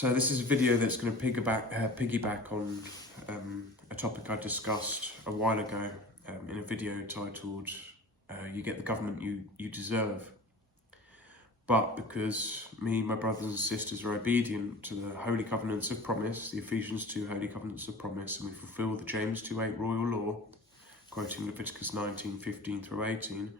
So this is a video that's going to piggyback on a topic I discussed a while ago in a video titled You Get the Government You Deserve. But because me, my brothers and sisters are obedient to the Holy Covenants of Promise, the Ephesians 2 Holy Covenants of Promise, and we fulfill the James 2:8 Royal Law, quoting Leviticus 19:15 through 18,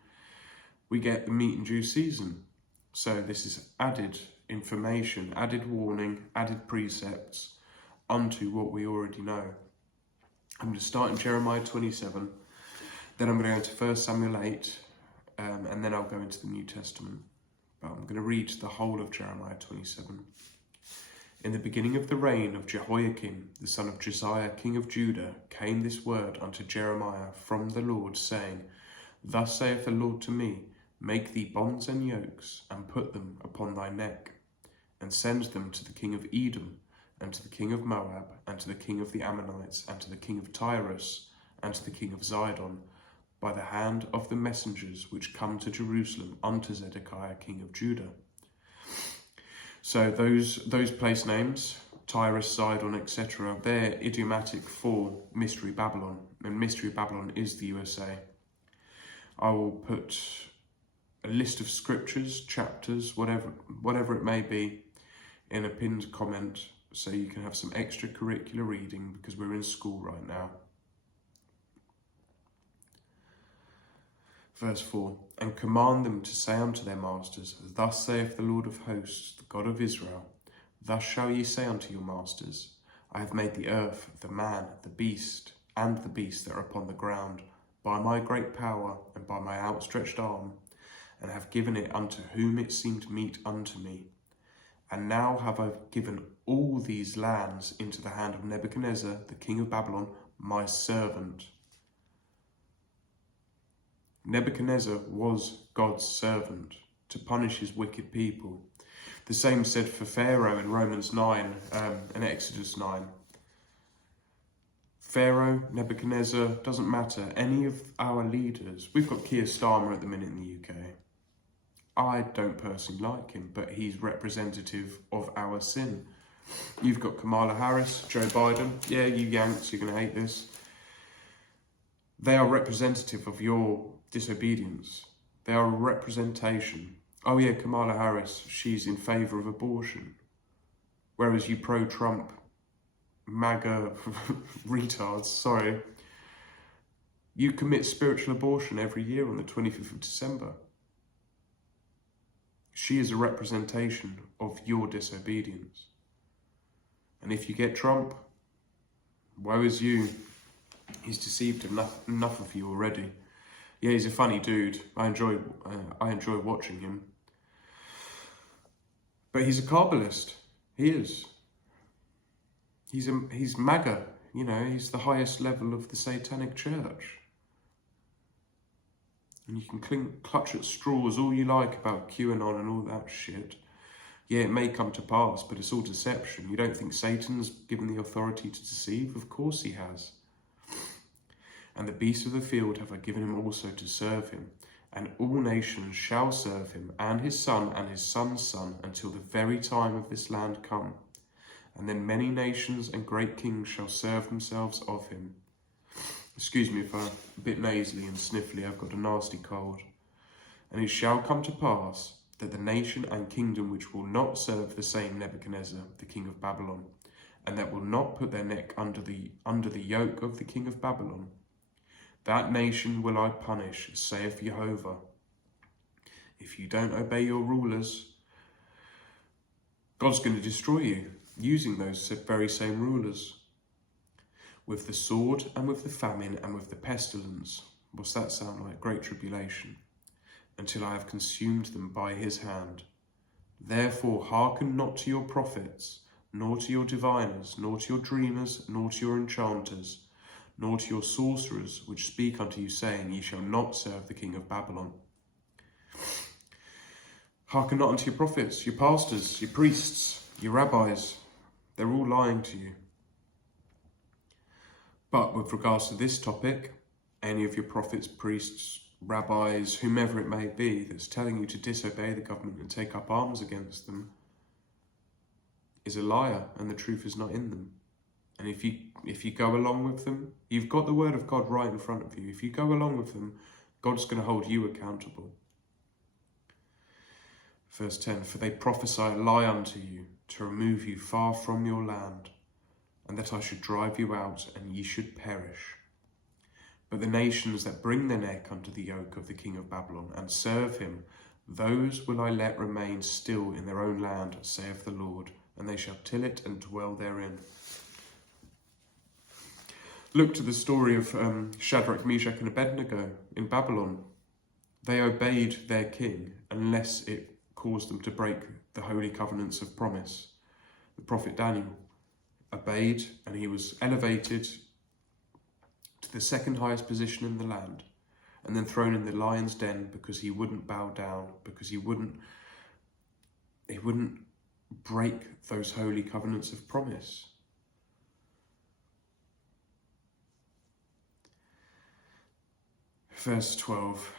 we get the meat and due season. So this is added information, added warning, added precepts onto what we already know. I'm going to start in Jeremiah 27, then I'm going to go into 1 Samuel 8, and then I'll go into the New Testament. But I'm going to read the whole of Jeremiah 27. In the beginning of the reign of Jehoiakim, the son of Josiah, king of Judah, came this word unto Jeremiah from the Lord, saying, Thus saith the Lord to me, Make thee bonds and yokes, and put them upon thy neck, and send them to the king of Edom, and to the king of Moab, and to the king of the Ammonites, and to the king of Tyrus, and to the king of Zidon, by the hand of the messengers which come to Jerusalem unto Zedekiah, king of Judah. So those place names, Tyrus, Zidon, etc., they're idiomatic for Mystery Babylon, and Mystery Babylon is the USA. I will put a list of scriptures, chapters, whatever it may be, in a pinned comment, so you can have some extracurricular reading, because we're in school right now. Verse 4, And command them to say unto their masters, Thus saith the Lord of hosts, the God of Israel, Thus shall ye say unto your masters, I have made the earth, the man, the beast, and the beasts that are upon the ground, by my great power and by my outstretched arm, and have given it unto whom it seemed meet unto me. And now have I given all these lands into the hand of Nebuchadnezzar, the king of Babylon, my servant. Nebuchadnezzar was God's servant to punish his wicked people. The same said for Pharaoh in Romans 9 and Exodus 9. Pharaoh, Nebuchadnezzar, doesn't matter. Any of our leaders. We've got Keir Starmer at the minute in the UK. I don't personally like him, but he's representative of our sin. You've got Kamala Harris, Joe Biden. Yeah, you Yanks, you're going to hate this. They are representative of your disobedience. They are a representation. Oh yeah, Kamala Harris, she's in favour of abortion. Whereas you pro-Trump, MAGA retards, sorry, you commit spiritual abortion every year on the 25th of December. She is a representation of your disobedience. And if you get Trump, woe is you. He's deceived enough of you already. Yeah, he's a funny dude. I enjoy watching him. But he's a Kabbalist. He is. He's MAGA. You know, he's the highest level of the Satanic Church. And you can clutch at straws all you like about QAnon and all that shit. Yeah, it may come to pass, but it's all deception. You don't think Satan's given the authority to deceive? Of course he has. And the beasts of the field have I given him also to serve him. And all nations shall serve him, and his son, and his son's son, until the very time of this land come. And then many nations and great kings shall serve themselves of him. Excuse me if I'm a bit nasally and sniffly, I've got a nasty cold. And it shall come to pass that the nation and kingdom which will not serve the same Nebuchadnezzar, the king of Babylon, and that will not put their neck under the yoke of the king of Babylon, that nation will I punish, saith Jehovah. If you don't obey your rulers, God's going to destroy you, using those very same rulers. With the sword, and with the famine, and with the pestilence. What's that sound like? Great tribulation. Until I have consumed them by his hand. Therefore hearken not to your prophets, nor to your diviners, nor to your dreamers, nor to your enchanters, nor to your sorcerers, which speak unto you, saying, Ye shall not serve the king of Babylon. Hearken not unto your prophets, your pastors, your priests, your rabbis. They're all lying to you. But with regards to this topic, any of your prophets, priests, rabbis, whomever it may be, that's telling you to disobey the government and take up arms against them, is a liar and the truth is not in them. And if you go along with them, you've got the word of God right in front of you. If you go along with them, God's going to hold you accountable. Verse 10, for they prophesy a lie unto you, to remove you far from your land, and that I should drive you out, and ye should perish. But the nations that bring their neck unto the yoke of the king of Babylon, and serve him, those will I let remain still in their own land, saith the Lord, and they shall till it and dwell therein. Look to the story of Shadrach, Meshach and Abednego in Babylon. They obeyed their king unless it caused them to break the holy covenants of promise. The prophet Daniel obeyed, and he was elevated to the second highest position in the land, and then thrown in the lion's den because he wouldn't bow down, because he wouldn't break those holy covenants of promise. Verse 12,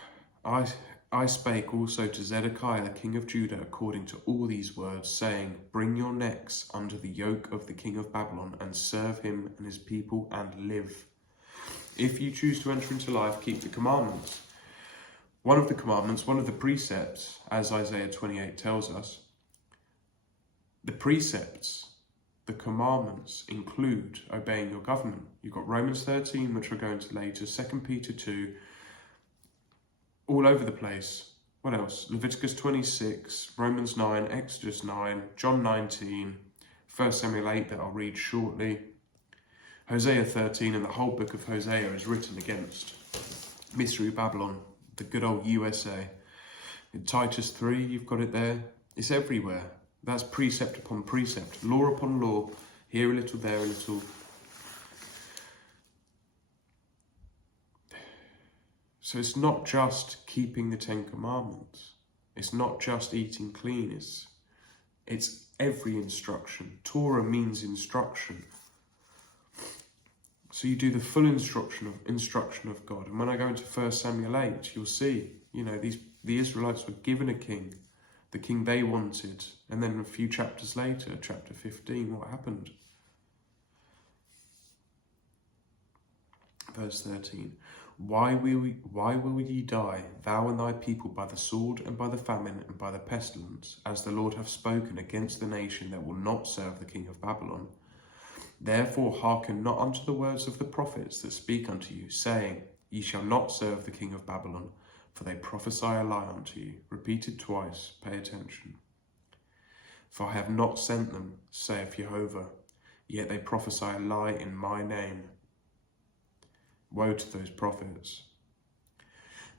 I spake also to Zedekiah the king of Judah according to all these words, saying, bring your necks under the yoke of the king of Babylon, and serve him and his people, and live. If you choose to enter into life, keep the commandments. One of the commandments, one of the precepts, as Isaiah 28 tells us, the precepts, the commandments include obeying your government. You've got Romans 13, which we're going to later, 2 Peter 2, all over the place. What else? Leviticus 26, Romans 9, Exodus 9, John 19, 1 Samuel 8 that I'll read shortly. Hosea 13, and the whole book of Hosea is written against Mystery Babylon, the good old USA. In Titus 3, you've got it there. It's everywhere. That's precept upon precept, law upon law, here a little, there a little. So it's not just keeping the 10 commandments. It's not just eating clean. It's every instruction. Torah means instruction. So you do the full instruction of God. And when I go into 1 Samuel 8, you'll see, the Israelites were given a king, the king they wanted. And then a few chapters later, chapter 15, what happened? Verse 13. Why will ye die, thou and thy people, by the sword and by the famine and by the pestilence, as the Lord hath spoken against the nation that will not serve the king of Babylon? Therefore hearken not unto the words of the prophets that speak unto you, saying, Ye shall not serve the king of Babylon, for they prophesy a lie unto you. Repeated twice, pay attention. For I have not sent them, saith Jehovah, yet they prophesy a lie in my name. Woe to those prophets,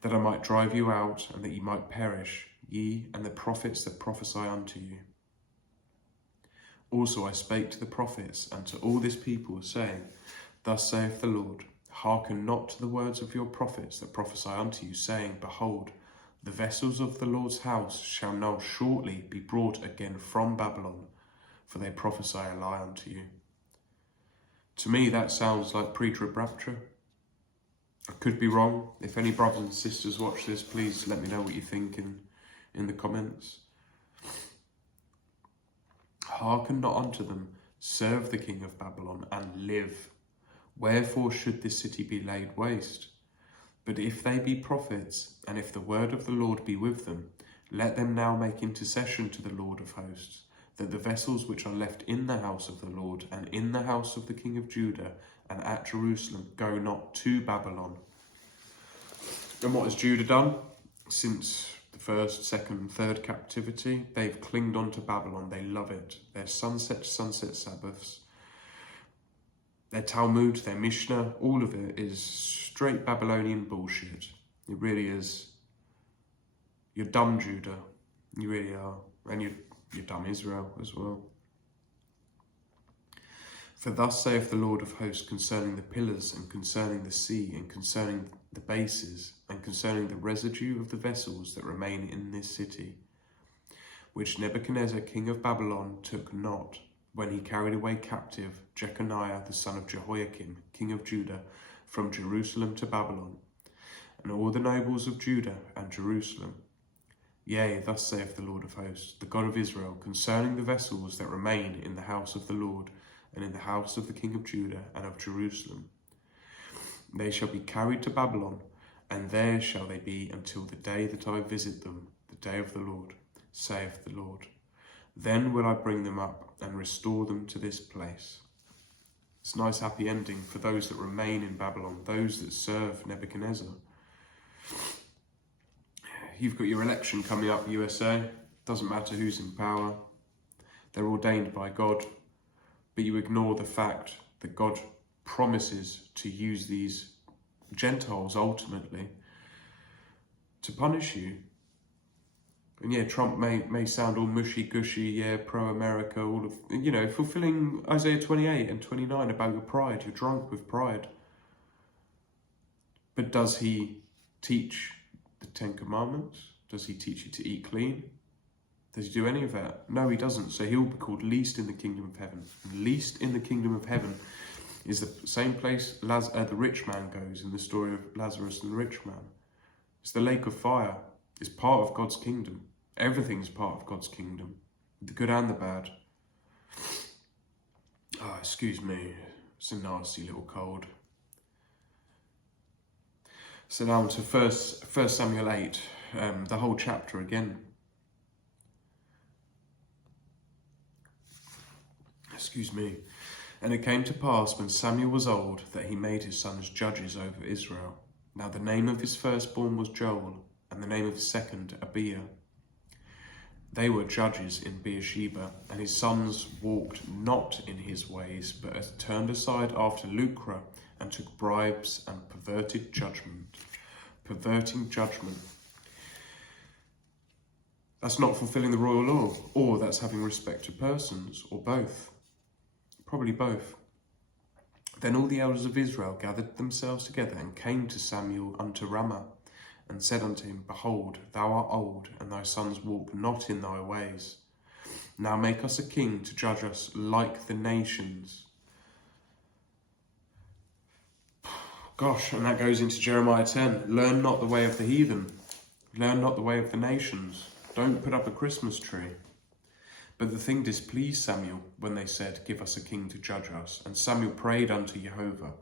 that I might drive you out, and that ye might perish, ye and the prophets that prophesy unto you. Also I spake to the prophets and to all this people, saying, Thus saith the Lord, hearken not to the words of your prophets that prophesy unto you, saying, Behold, the vessels of the Lord's house shall now shortly be brought again from Babylon, for they prophesy a lie unto you. To me that sounds like pre-trib rapture. I could be wrong. If any brothers and sisters watch this, please let me know what you think in the comments. Hearken not unto them, serve the king of Babylon, and live. Wherefore should this city be laid waste? But if they be prophets, and if the word of the Lord be with them, let them now make intercession to the Lord of hosts, that the vessels which are left in the house of the Lord, and in the house of the king of Judah, and at Jerusalem, go not to Babylon. And what has Judah done? Since the first, second, third captivity, they've clinged on to Babylon. They love it. Their sunset to sunset Sabbaths, their Talmud, their Mishnah, all of it is straight Babylonian bullshit. It really is. You're dumb, Judah. You really are. And you're dumb, Israel, as well. For thus saith the Lord of hosts concerning the pillars, and concerning the sea, and concerning the bases, and concerning the residue of the vessels that remain in this city, which Nebuchadnezzar king of Babylon took not, when he carried away captive Jeconiah the son of Jehoiakim, king of Judah, from Jerusalem to Babylon, and all the nobles of Judah and Jerusalem. Yea, thus saith the Lord of hosts, the God of Israel, concerning the vessels that remain in the house of the Lord, and in the house of the king of Judah and of Jerusalem. They shall be carried to Babylon, and there shall they be until the day that I visit them, the day of the Lord, saith the Lord. Then will I bring them up and restore them to this place. It's a nice happy ending for those that remain in Babylon, those that serve Nebuchadnezzar. You've got your election coming up, USA. Doesn't matter who's in power. They're ordained by God. But you ignore the fact that God promises to use these Gentiles ultimately to punish you. And yeah, Trump may sound all mushy-gushy, yeah, pro-America, all of, fulfilling Isaiah 28 and 29 about your pride. You're drunk with pride. But does he teach the Ten Commandments? Does he teach you to eat clean? Does he do any of that? No, he doesn't. So he'll be called least in the kingdom of heaven. And least in the kingdom of heaven is the same place the rich man goes in the story of Lazarus and the rich man. It's the lake of fire. It's part of God's kingdom. Everything's part of God's kingdom, the good and the bad. Oh, excuse me, it's a nasty little cold. So now to 1 Samuel 8, the whole chapter again. Excuse me. And it came to pass when Samuel was old that he made his sons judges over Israel. Now the name of his firstborn was Joel, and the name of his second Abiah. They were judges in Beersheba, and his sons walked not in his ways, but turned aside after lucre, and took bribes and perverting judgment. That's not fulfilling the royal law, or that's having respect to persons, or both. Probably both. Then all the elders of Israel gathered themselves together and came to Samuel unto Ramah, and said unto him, Behold, thou art old, and thy sons walk not in thy ways. Now make us a king to judge us like the nations. Gosh, and that goes into Jeremiah 10. Learn not the way of the heathen. Learn not the way of the nations. Don't put up a Christmas tree. But the thing displeased Samuel when they said, Give us a king to judge us. And Samuel prayed unto Jehovah.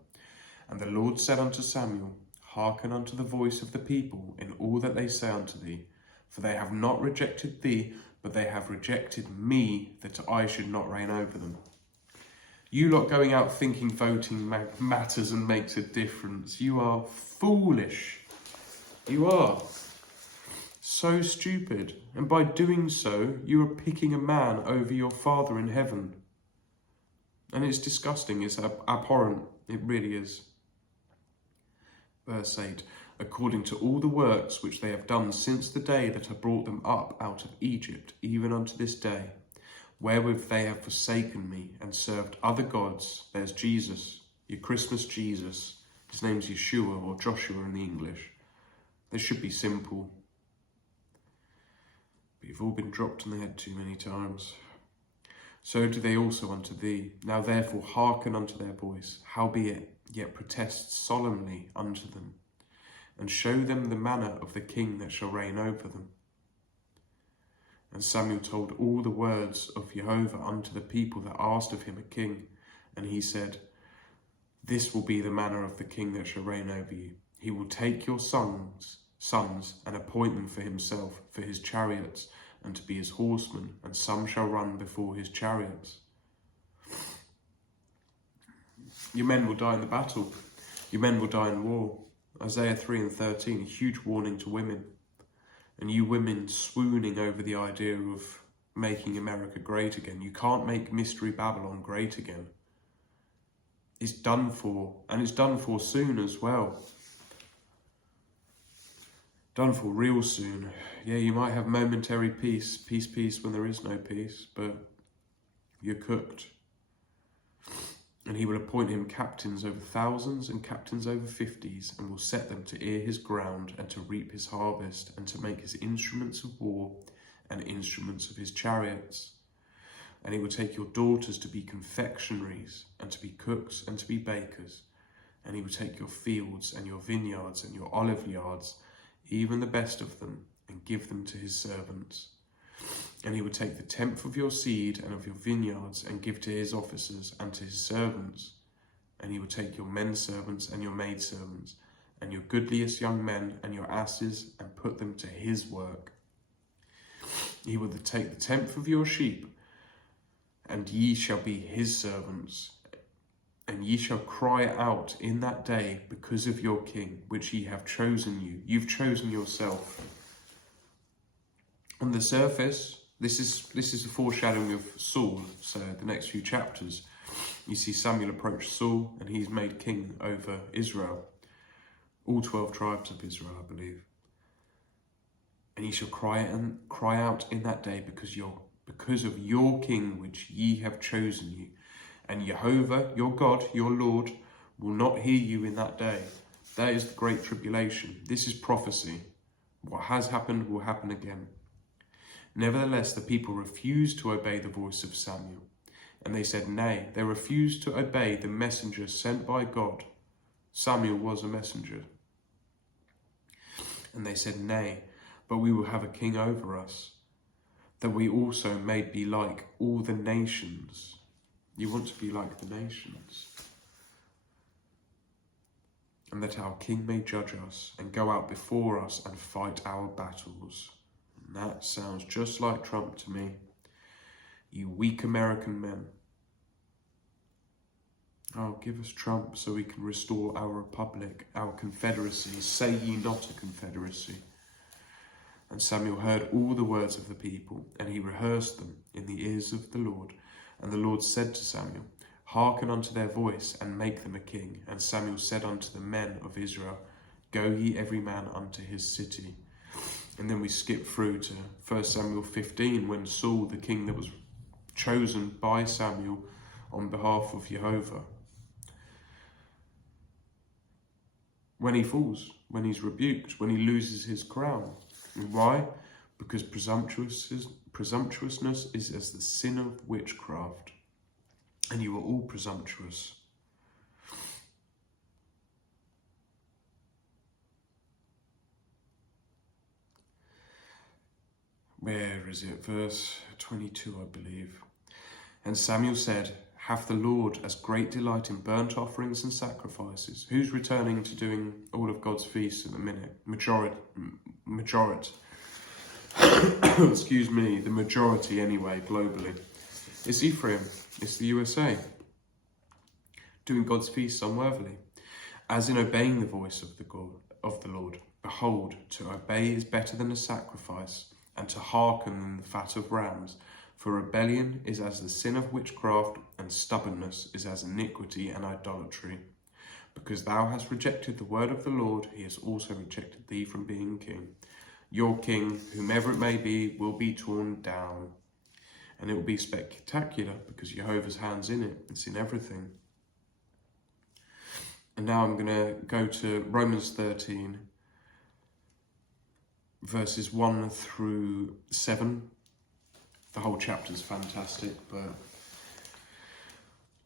And the Lord said unto Samuel, Hearken unto the voice of the people in all that they say unto thee, for they have not rejected thee, but they have rejected me, that I should not reign over them. You lot going out thinking voting matters and makes a difference. You are foolish. You are. So stupid. And by doing so, you are picking a man over your Father in heaven. And it's disgusting. It's abhorrent. It really is. Verse 8, according to all the works which they have done since the day that I brought them up out of Egypt, even unto this day, wherewith they have forsaken me and served other gods. There's Jesus, your Christmas Jesus. His name's Yeshua or Joshua in the English. They should be simple. But you've all been dropped on the head too many times. So do they also unto thee. Now therefore hearken unto their voice, howbeit yet protest solemnly unto them, and show them the manner of the king that shall reign over them. And Samuel told all the words of Jehovah unto the people that asked of him a king. And he said, This will be the manner of the king that shall reign over you. He will take your sons, and appoint them for himself, for his chariots, and to be his horsemen, and some shall run before his chariots. Your men will die in the battle. Your men will die in war. Isaiah 3 and 13, a huge warning to women. And you women swooning over the idea of making America great again. You can't make Mystery Babylon great again. It's done for, and it's done for soon as well. Done for real soon. Yeah, you might have momentary peace when there is no peace, but you're cooked. And he will appoint him captains over thousands and captains over 50s, and will set them to ear his ground and to reap his harvest, and to make his instruments of war and instruments of his chariots. And he will take your daughters to be confectionaries, and to be cooks and to be bakers. And he will take your fields and your vineyards and your olive yards, even the best of them, and give them to his servants. And he would take the tenth of your seed and of your vineyards and give to his officers and to his servants. And he would take your men servants and your maid servants and your goodliest young men and your asses and put them to his work. He will take the tenth of your sheep, and ye shall be his servants. And ye shall cry out in that day because of your king, which ye have chosen you. You've chosen yourself. On the surface, this is a foreshadowing of Saul. So the next few chapters, you see Samuel approach Saul, and he's made king over Israel. All 12 tribes of Israel, I believe. And ye shall cry out in that day because of your king, which ye have chosen you. And Jehovah, your God, your Lord, will not hear you in that day. That is the great tribulation. This is prophecy. What has happened will happen again. Nevertheless, the people refused to obey the voice of Samuel. And they said, nay, they refused to obey the messenger sent by God. Samuel was a messenger. And they said, nay, but we will have a king over us, that we also may be like all the nations. You want to be like the nations. And that our king may judge us and go out before us and fight our battles. And that sounds just like Trump to me. You weak American men. Oh, give us Trump so we can restore our republic, our confederacy. Say ye not a confederacy. And Samuel heard all the words of the people, and he rehearsed them in the ears of the Lord. And the Lord said to Samuel, hearken unto their voice, and make them a king. And Samuel said unto the men of Israel, go ye every man unto his city. And then we skip through to 1 Samuel 15, when Saul, the king that was chosen by Samuel on behalf of Jehovah, when he falls, when he's rebuked, when he loses his crown. And why? Because presumptuousness is as the sin of witchcraft. And you are all presumptuous. Where is it? Verse 22, I believe. And Samuel said, hath the Lord as great delight in burnt offerings and sacrifices? Who's returning to doing all of God's feasts at the minute? Majority. Excuse me, the majority anyway, globally. It's Ephraim, it's the USA, doing God's feasts unworthily, as in obeying the voice of the Lord. Behold, to obey is better than a sacrifice, and to hearken than the fat of rams. For rebellion is as the sin of witchcraft, and stubbornness is as iniquity and idolatry. Because thou hast rejected the word of the Lord, he has also rejected thee from being king. Your king, whomever it may be, will be torn down. And it will be spectacular, because Jehovah's hand's in it. It's in everything. And now I'm going to go to Romans 13, verses 1 through 7. The whole chapter is fantastic, but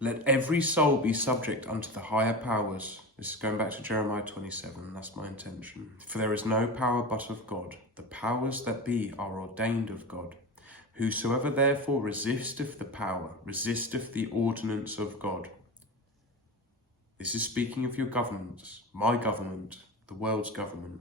let every soul be subject unto the higher powers. This is going back to Jeremiah 27, that's my intention. For there is no power but of God. The powers that be are ordained of God. Whosoever therefore resisteth the power, resisteth the ordinance of God. This is speaking of your governments, my government, the world's government.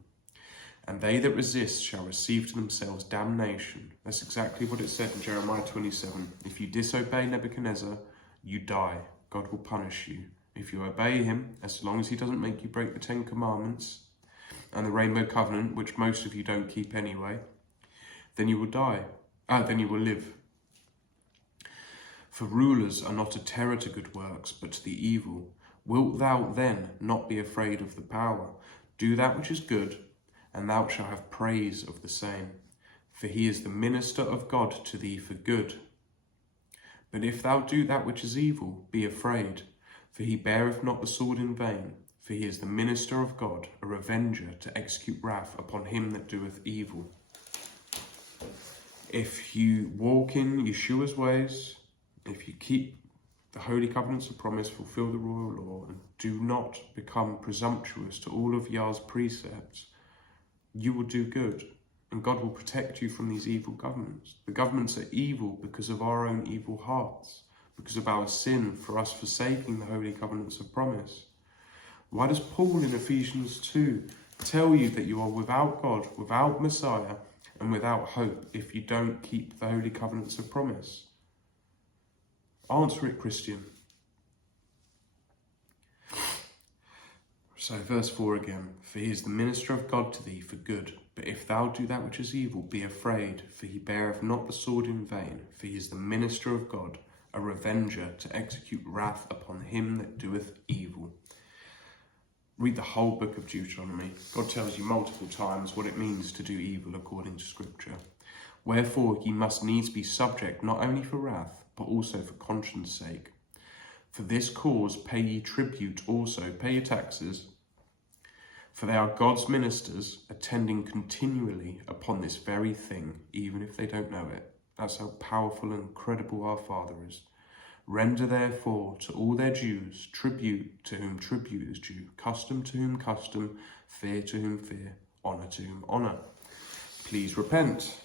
And they that resist shall receive to themselves damnation. That's exactly what it said in Jeremiah 27. If you disobey Nebuchadnezzar, you die. God will punish you. If you obey him, as long as he doesn't make you break the 10 Commandments and the Rainbow Covenant, which most of you don't keep anyway, then you will die. Then you will live. For rulers are not a terror to good works, but to the evil. Wilt thou then not be afraid of the power? Do that which is good, and thou shalt have praise of the same. For he is the minister of God to thee for good. But if thou do that which is evil, be afraid, for he beareth not the sword in vain. For he is the minister of God, a revenger to execute wrath upon him that doeth evil. If you walk in Yeshua's ways, if you keep the holy covenants of promise, fulfill the royal law, and do not become presumptuous to all of Yah's precepts, you will do good. And God will protect you from these evil governments. The governments are evil because of our own evil hearts, because of our sin, for us forsaking the holy covenants of promise. Why does Paul in Ephesians 2 tell you that you are without God, without Messiah, and without hope if you don't keep the holy covenants of promise? Answer it, Christian. So verse 4 again, for he is the minister of God to thee for good. But if thou do that which is evil, be afraid, for he beareth not the sword in vain. For he is the minister of God, a revenger to execute wrath upon him that doeth evil. Read the whole book of Deuteronomy. God tells you multiple times what it means to do evil according to Scripture. Wherefore ye must needs be subject not only for wrath, but also for conscience sake. For this cause pay ye tribute also, pay your taxes, for they are God's ministers, attending continually upon this very thing, even if they don't know it. That's how powerful and credible our Father is. Render therefore to all their dues, tribute to whom tribute is due, custom to whom custom, fear to whom fear, honour to whom honour. Please repent.